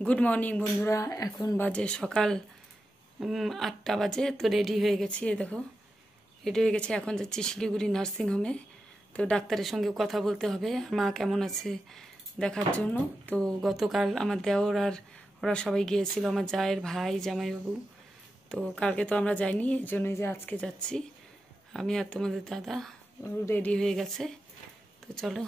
Good morning बंधुरा एखन बाजे सकाल 8टा बाजे। तो रेडी हो गेছি देखो रेडी हो गेছি এখন যাচ্ছি শিলিগুড়ি নার্সিং হোমে। তো ডাক্তারের সঙ্গে কথা বলতে হবে মা কেমন আছে দেখার জন্য। তো গতকাল আমার দেওর আর ওরা সবাই গিয়েছিল, আমার জায়ের ভাই জামাইবাবু। তো কালকে তো আমরা যাইনি, এই জন্যই যে আজকে যাচ্ছি আমি আর তোমাদের দাদা। রেডি হয়ে গেছে, তো চলো।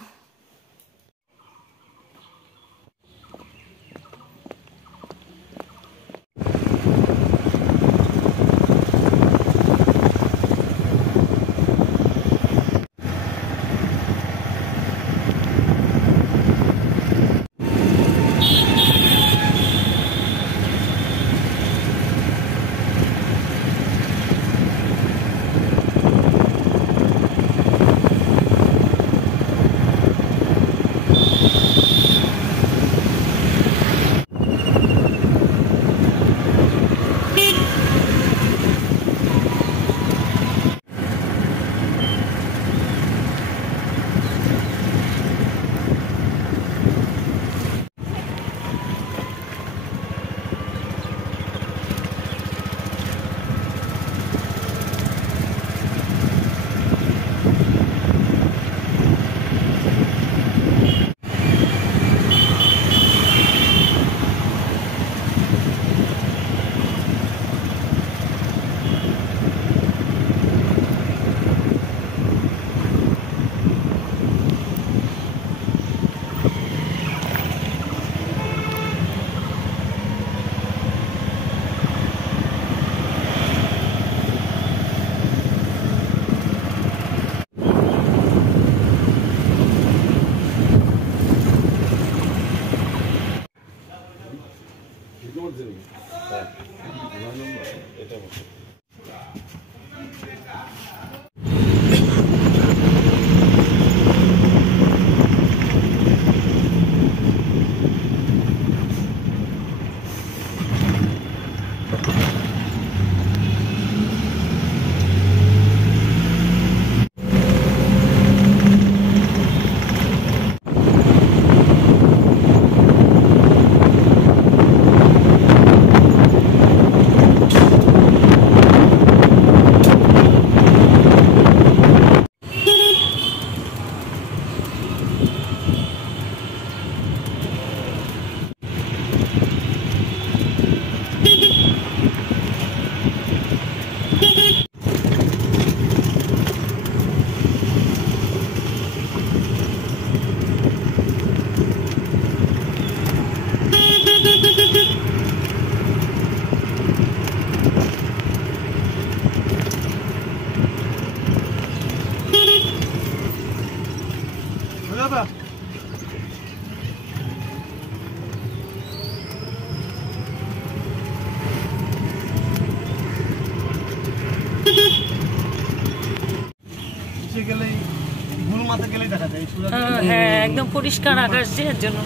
হ্যাঁ, একদম পরিষ্কার আকাশ যে এর জন্য।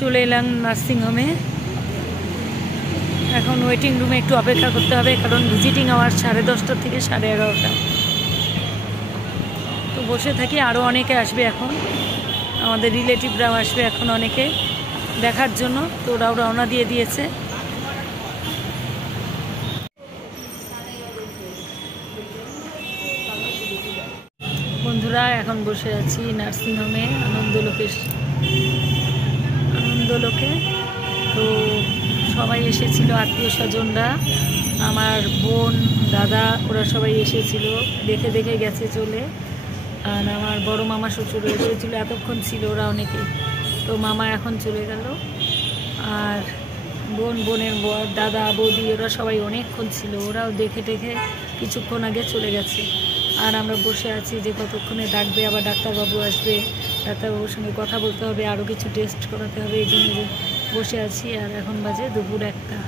চলে এলাম নার্সিং হোমে। এখন ওয়েটিং রুমে একটু অপেক্ষা করতে হবে, কারণ ভিজিটিং আওয়ার 10:30 থেকে 11:30। তো বসে থাকি, আরও অনেকে আসবে এখন, আমাদের রিলেটিভরাও আসবে এখন অনেকে দেখার জন্য। তো ওরাও রওনা দিয়ে দিয়েছে। বন্ধুরা এখন বসে আছি নার্সিংহোমে আনন্দলোকে। তো সবাই এসেছিল, আত্মীয় স্বজনরা, আমার বোন দাদা ওরা সবাই এসেছিল, দেখে দেখে গেছে চলে। আর আমার বড় মামা শ্বশুরও এসেছিল, এতক্ষণ ছিল ওরা অনেকে। তো মামা এখন চলে গেল, আর বোনের বর দাদা বৌদি ওরা সবাই অনেকক্ষণ ছিল, ওরাও দেখে দেখে কিছুক্ষণ আগে চলে গেছে। আর আমরা বসে আছি যে কতক্ষণে ডাকবে, আবার ডাক্তারবাবু আসবে, ডাক্তারবাবুর সঙ্গে কথা বলতে হবে, আরও কিছু টেস্ট করাতে হবে, এই জন্য যে বসে আছি। আর এখন বাজে দুপুর 1টা।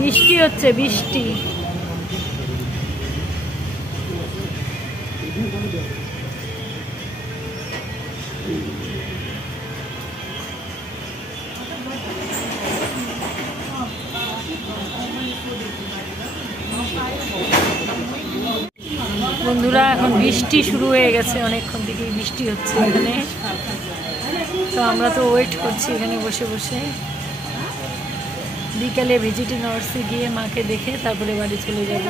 বৃষ্টি হচ্ছে, বৃষ্টি। বন্ধুরা এখন বৃষ্টি শুরু হয়ে গেছে, অনেকক্ষণ থেকেই বৃষ্টি হচ্ছে এখানে। তো আমরা তো ওয়েট করছি এখানে বসে বসে। বিকালে ভিজিটিং আওয়ার্সে গিয়ে মাকে দেখে তারপরে বাড়ি চলে যাব।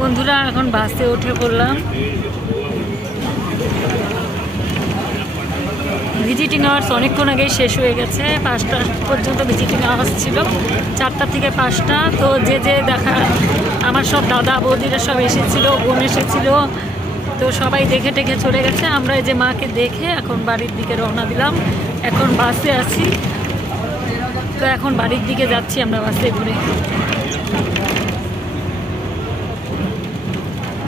বন্ধুরা এখন বাসে উঠে পড়লাম। ভিজিটিং আওয়ার্স অনেকক্ষণ আগেই শেষ হয়ে গেছে, 5টা পর্যন্ত ভিজিটিং আওয়ার্স ছিল, 4টা থেকে 5টা। তো যে যে দেখা আমার সব দাদা বৌদিরা সব এসেছিল, বোন এসেছিল, তো সবাই দেখে টেখে চলে গেছে। আমরা এই যে মাকে দেখে এখন বাড়ির দিকে রওনা দিলাম। এখন বাসে আছি, তো এখন বাড়ির দিকে যাচ্ছি আমরা বাসে ঘুরে।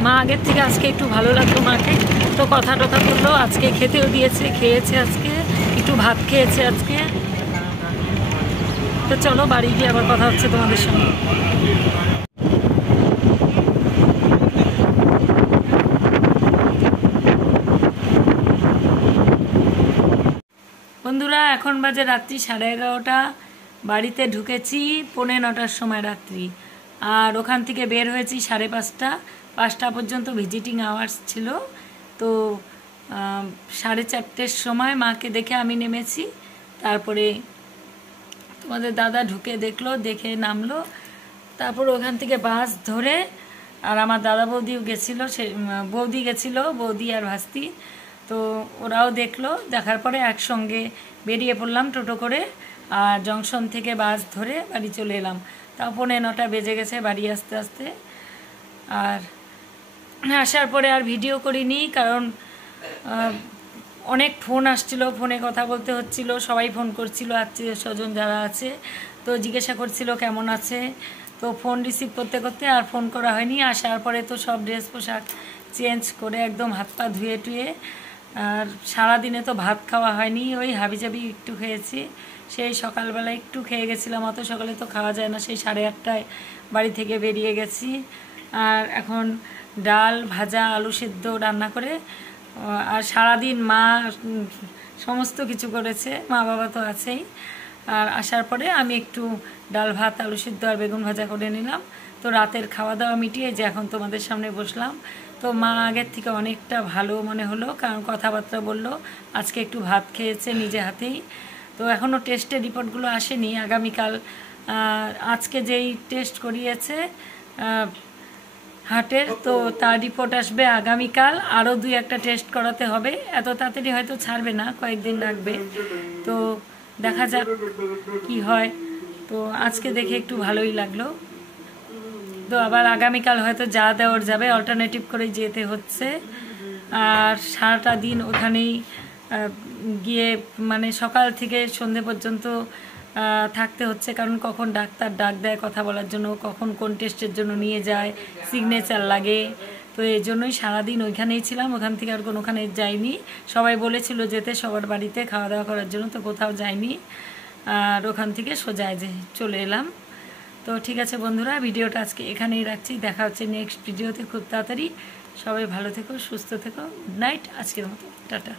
মা আগের থেকে আজকে একটু ভালো লাগলো মাকে, তো কথা টথা করলো, আজকে খেতেও দিয়েছে, খেয়েছে, আজকে একটু ভাত খেয়েছে আজকে। তো চলো বাড়ি গিয়ে আবার কথা হচ্ছে তোমাদের সঙ্গে। বন্ধুরা এখন বাজে রাত্রি 11:30। বাড়িতে ঢুকেছি 9:45 সময় রাত্রি, আর ওখান থেকে বের হয়েছি 5:30। 5টা পর্যন্ত ভিজিটিং আওয়ার্স ছিল। তো 4:30 সময় মাকে দেখে আমি নেমেছি। তারপরে তোমাদের দাদা ঢুকে দেখলো, দেখে নামলো। তারপর ওখান থেকে বাস ধরে, আর আমার দাদা বৌদিও গেছিলো, বৌদি গেছিলো, বৌদি আর ভাস্তি। তো ওরাও দেখলো, দেখার পরে একসঙ্গে বেরিয়ে পড়লাম টোটো করে, আর জংশন থেকে বাস ধরে বাড়ি চলে এলাম। তাও 9:45 বেজে গেছে বাড়ি আসতে আসতে। আর আসার পরে আর ভিডিও করিনি, কারণ অনেক ফোন আসছিল, ফোনে কথা বলতে হচ্ছিল, সবাই ফোন করছিল, আত্মীয় স্বজন যারা আছে, তো জিজ্ঞাসা করছিল কেমন আছে। তো ফোন রিসিভ করতে করতে আর ফোন করা হয়নি। আসার পরে তো সব ড্রেস পোশাক চেঞ্জ করে একদম হাত পা ধুয়ে টুয়ে, আর সারাদিনে তো ভাত খাওয়া হয়নি, ওই হাবিজাবি একটু খেয়েছি। সেই সকালবেলা একটু খেয়ে গেছিলাম, অত সকালে তো খাওয়া যায় না, সেই 8:30টায় বাড়ি থেকে বেরিয়ে গেছি। আর এখন ডাল ভাজা আলু সিদ্ধ রান্না করে, আর সারাদিন মা সমস্ত কিছু করেছে, মা বাবা তো আছেই। আর আসার পরে আমি একটু ডাল ভাত আলু সিদ্ধ আর বেগুন ভাজা করে নিলাম। তো রাতের খাওয়া দাওয়া মিটিয়ে যে এখন তোমাদের সামনে বসলাম। তো মা আগের থেকে অনেকটা ভালো মনে হলো, কারণ কথাবার্তা বললো, আজকে একটু ভাত খেয়েছে নিজে হাতেই। তো এখনও টেস্টের রিপোর্টগুলো আসেনি, আগামীকাল আজকে যেই টেস্ট করিয়েছে হার্টের, তো তার রিপোর্ট আসবে আগামীকাল। আরও 2-1টা টেস্ট করাতে হবে, এত তাড়াতাড়ি হয়তো ছাড়বে না, কয়েকদিন লাগবে। তো দেখা যাক কি হয়। তো আজকে দেখে একটু ভালোই লাগলো। তো আবার আগামীকাল হয়তো যা দেওয়ার যাবে, অল্টারনেটিভ করে যেতে হচ্ছে। আর সারাটা দিন ওখানেই গিয়ে মানে সকাল থেকে সন্ধে পর্যন্ত থাকতে হচ্ছে, কারণ কখন ডাক্তার ডাক দেয় কথা বলার জন্য, কখন কোন টেস্টের জন্য নিয়ে যায়, সিগনেচার লাগে। তো এই জন্যই সারাদিন ওইখানেই ছিলাম, ওখান থেকে আর কোনোখানে যাইনি। সবাই বলেছিল যেতে সবার বাড়িতে খাওয়া দাওয়া করার জন্য, তো কোথাও যাইনি। আর ওখান থেকে সোজায় যে চলে এলাম। তো ঠিক আছে বন্ধুরা, ভিডিওটা আজকে এখানেই রাখছি, দেখা হচ্ছে নেক্সট ভিডিওতে খুব তাড়াতাড়ি। সবাই ভালো থেকো, সুস্থ থেকো, গুড নাইট, আজকের মতো টাটা।